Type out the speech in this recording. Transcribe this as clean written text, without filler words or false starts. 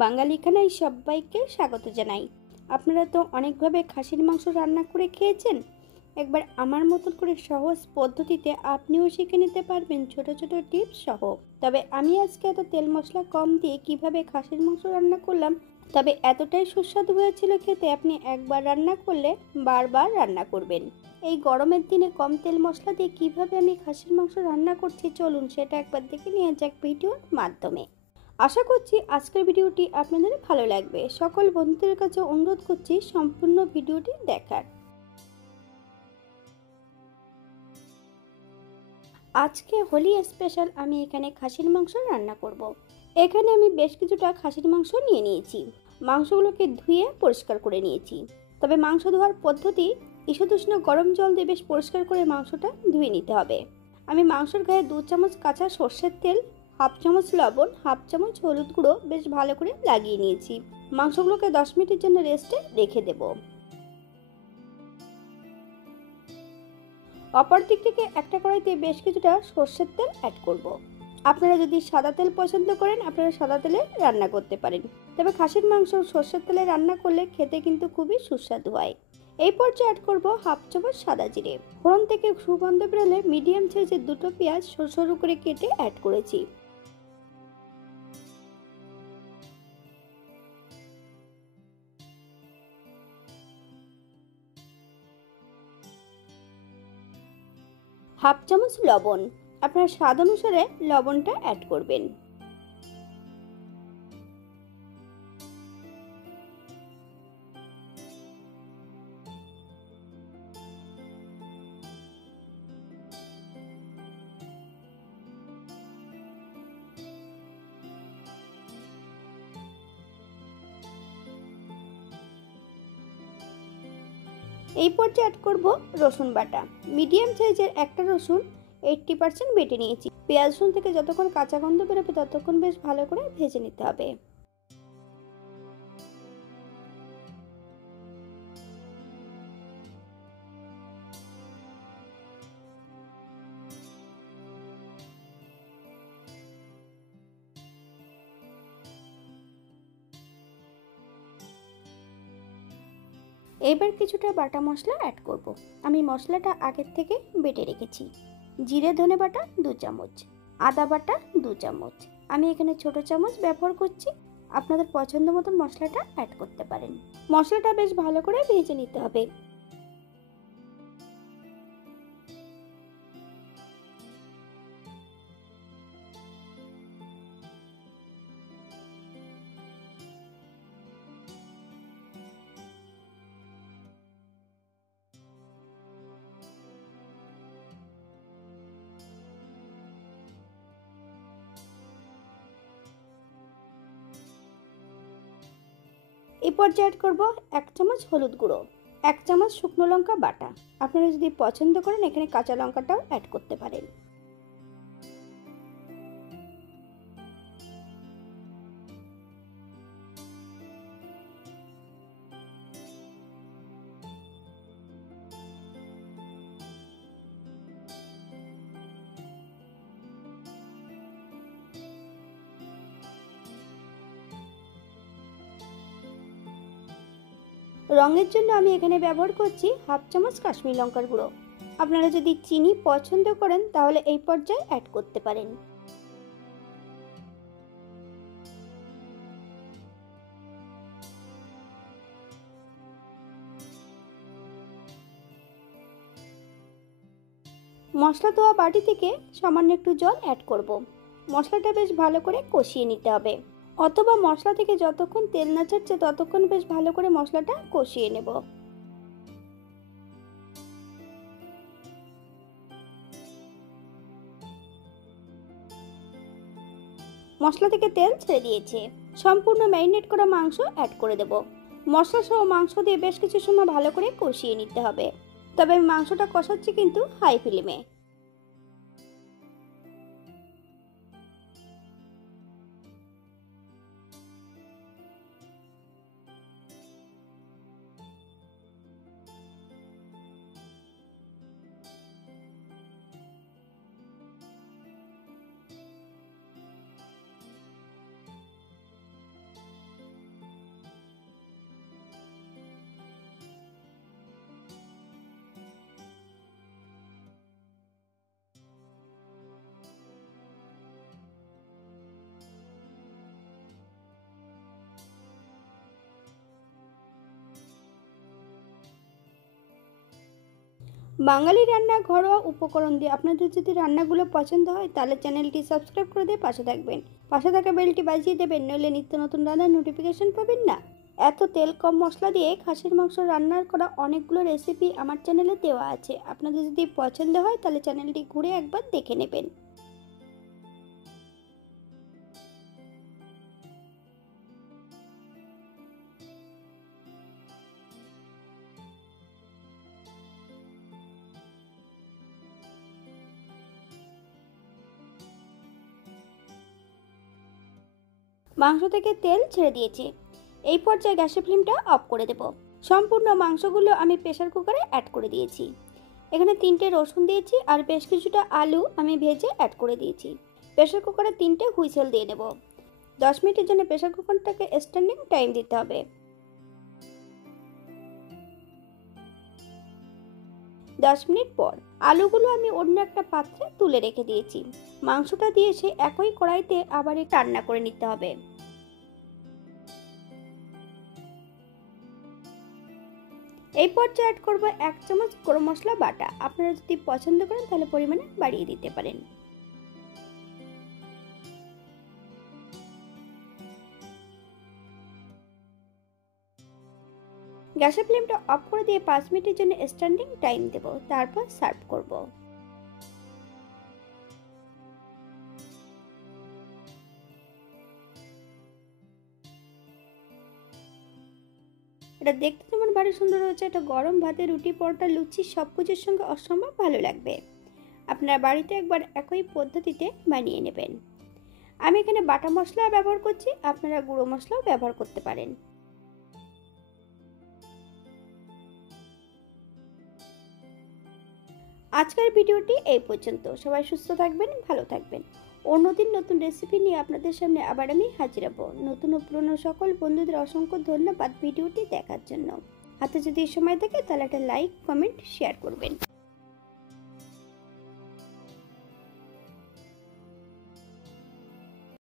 বাঙালি খানায় সবাইকে স্বাগত জানাই। আপনারা তো অনেকভাবে খাসির মাংস রান্না করে খেয়েছেন। একবার আমার মতন করে সহজ পদ্ধতিতে আপনিও শিখে নিতে পারবেন ছোট ছোট টিপস সহ। তবে আমি আজকে এত তেল মশলা কম দিয়ে কিভাবে খাসির মাংস রান্না করলাম, তবে এতটাই সুস্বাদু হয়েছিল খেতে, আপনি একবার রান্না করলে বারবার রান্না করবেন। এই গরমের দিনে কম তেল মশলা দিয়ে কিভাবে আমি খাসির মাংস রান্না করছি, চলুন সেটা একবার দেখে নেওয়া যাক ভিডিওর মাধ্যমে। আশা করছি আজকের ভিডিওটি আপনাদের ভালো লাগবে। সকল বন্ধুদের কাছে অনুরোধ করছি সম্পূর্ণ ভিডিওটি দেখার। আজকে হোলি স্পেশাল আমি এখানে খাসির মাংস রান্না করব। এখানে আমি বেশ কিছুটা খাসির মাংস নিয়ে নিয়েছি। মাংসগুলোকে ধুয়ে পরিষ্কার করে নিয়েছি। তবে মাংস ধোয়ার পদ্ধতি ঈষদুষ্ণ গরম জল দিয়ে বেশ পরিষ্কার করে মাংসটা ধুয়ে নিতে হবে। আমি মাংসের গায়ে 2 চামচ কাঁচা সর্ষের তেল, হাফ চামচ লবণ, হাফ চামচ হলুদ গুঁড়ো বেশ ভালো করে লাগিয়ে নিয়েছি। মাংসগুলোকে 10 মিনিটের জন্য রেস্টে রেখে দেব। অপর দিক থেকে একটা কড়াইতে বেশ কিছুটা সর্ষের তেল অ্যাড করব। আপনারা যদি সাদা তেল পছন্দ করেন আপনারা সাদা তেলে রান্না করতে পারেন। তবে খাসির মাংস সর্ষের তেলে রান্না করলে খেতে কিন্তু খুবই সুস্বাদু হয়। এই পর্যায়ে অ্যাড করব হাফ চামচ সাদা জিরে। ফোড়ন থেকে সুগন্ধ বেরোলে মিডিয়াম সাইজের 2টো পেঁয়াজ সরু সরু করে কেটে অ্যাড করেছি। হাফ চামচ লবণ, আপনার স্বাদ অনুসারে লবণটা অ্যাড করবেন। এই পর্যায়ে অ্যাড করব রসুন বাটা। মিডিয়াম সাইজের একটা রসুন 80% বেটে নিয়েছি। পেঁয়াজ রসুন থেকে যতক্ষণ কাঁচা গন্ধ বেরোবে ততক্ষণ বেশ ভালো করে ভেজে নিতে হবে। এবার কিছুটা বাটা মশলা অ্যাড করব। আমি মশলাটা আগের থেকে বেটে রেখেছি। জিরে ধনে বাটা 2 চামচ, আদা বাটা 2 চামচ। আমি এখানে ছোট চামচ ব্যবহার করছি। আপনাদের পছন্দ মতন মশলাটা অ্যাড করতে পারেন। মশলাটা বেশ ভালো করে ভেজে নিতে হবে। এই পর্যায়ে অ্যাড করব 1 চামচ হলুদ গুঁড়ো, 1 চামচ শুকনো লঙ্কা বাটা। আপনারা যদি পছন্দ করেন এখানে কাঁচা লঙ্কাটাও অ্যাড করতে পারেন। রঙের জন্য আমি এখানে ব্যবহার করছি হাফ চামচ কাশ্মীরি লঙ্কার গুঁড়ো। আপনারা যদি চিনি পছন্দ করেন তাহলে এই পর্যায়ে অ্যাড করতে পারেন। মশলা ধোয়া বাটি থেকে সামান্য একটু জল অ্যাড করব। মশলাটা বেশ ভালো করে কষিয়ে নিতে হবে, অথবা মশলা থেকে যতক্ষণ তেল না ছাড়ছে ততক্ষণ বেশ ভালো করে মশলাটা কষিয়ে নেব। মশলা থেকে তেল ছেড়ে দিয়েছে। সম্পূর্ণ ম্যারিনেট করা মাংস অ্যাড করে দেব। মশলা সহ মাংস দিয়ে বেশ কিছু সময় ভালো করে কষিয়ে নিতে হবে। তবে আমি মাংসটা কষাচ্ছি কিন্তু হাই ফ্লেমে। বাঙালি রান্না ঘরোয়া উপকরণ দিয়ে আপনাদের যদি রান্নাগুলো পছন্দ হয় তাহলে চ্যানেলটি সাবস্ক্রাইব করে দিয়ে পাশে থাকবেন। পাশে থাকা বেলটি বাজিয়ে দেবেন, নইলে নিত্য নতুন রান্নার নোটিফিকেশন পাবেন না। এত তেল কম মশলা দিয়ে খাসির মাংস রান্নার করা অনেকগুলো রেসিপি আমার চ্যানেলে দেওয়া আছে। আপনাদের যদি পছন্দ হয় তাহলে চ্যানেলটি ঘুরে একবার দেখে নেবেন। মাংস থেকে তেল ছেড়ে দিয়েছি। এই পর্যায়ে গ্যাসের ফ্লেমটা অফ করে দেব। সম্পূর্ণ মাংসগুলো আমি প্রেসার কুকারে অ্যাড করে দিয়েছি। এখানে 3টে রসুন দিয়েছি আর বেশ কিছুটা আলু আমি ভেজে অ্যাড করে দিয়েছি। প্রেসার কুকারে 3টে হুইসেল দিয়ে নেব। 10 মিনিটের জন্য প্রেসার কুকারটাকে স্ট্যান্ডিং টাইম দিতে হবে। 10 মিনিট পর আলুগুলো আমি অন্য একটা পাত্রে তুলে রেখে দিয়েছি। মাংসটা দিয়ে সে একই কড়াইতে আবার একটু রান্না করে নিতে হবে। এই পর্যায়ে অ্যাড করব 1 চামচ গরম মশলা বাটা। আপনারা যদি পছন্দ করেন তাহলে পরিমাণে বাড়িয়ে দিতে পারেন। গ্যাসের ফ্লেমটা অফ করে দিয়ে 5 মিনিটের জন্য স্ট্যান্ডিং টাইম দেব, তারপর সার্ভ করব। এটা দেখতে যেমন ভারী সুন্দর হয়েছে, এটা গরম ভাতে, রুটি, পরোটা, লুচি সব কিছুর সঙ্গে অসম্ভব ভালো লাগবে। আপনারা বাড়িতে একবার একই পদ্ধতিতে বানিয়ে নেবেন। আমি এখানে বাটা মশলা ব্যবহার করছি, আপনারা গুঁড়ো মশলাও ব্যবহার করতে পারেন। আজকের ভিডিওটি এই পর্যন্ত। সবাই সুস্থ থাকবেন, ভালো থাকবেন। অন্যদিন নতুন রেসিপি নিয়ে আপনাদের সামনে আবার আমি হাজির হব। নতুন ও পুরনো সকল বন্ধুদের অসংখ্য ধন্যবাদ ভিডিওটি দেখার জন্য। হাতে যদি সময় থাকে তাহলে একটা লাইক, কমেন্ট, শেয়ার করবেন।